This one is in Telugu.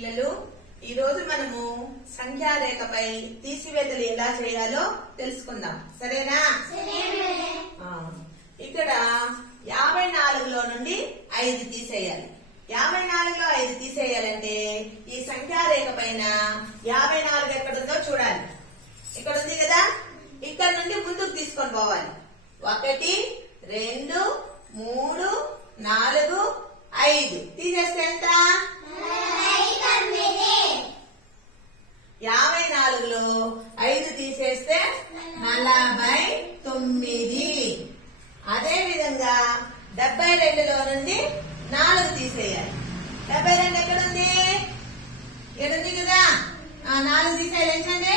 పిల్లలు ఈ రోజు మనము సంఖ్యారేఖపై తీసివేతలు ఎలా చేయాలో తెలుసుకుందాం. సరేనా? ఇక్కడ 54లో నుండి 5 తీసేయాలి. 54లో 5 తీసేయాలంటే ఈ సంఖ్యారేఖ పైన 54 ఎక్కడుందో చూడాలి. ఇక్కడ ఉంది కదా, ఇక్కడ నుండి ముందుకు తీసుకొని పోవాలి. 1 2 3 4 5 తీసేస్తే ఎంత? 54లో 5 తీసేస్తే 49. అదే విధంగా 72లో నుండి 4 తీసేయాలి. 72 ఎక్కడుంది? ఎక్కడుంది కదా, 4 తీసేయాలి. ఎంచండి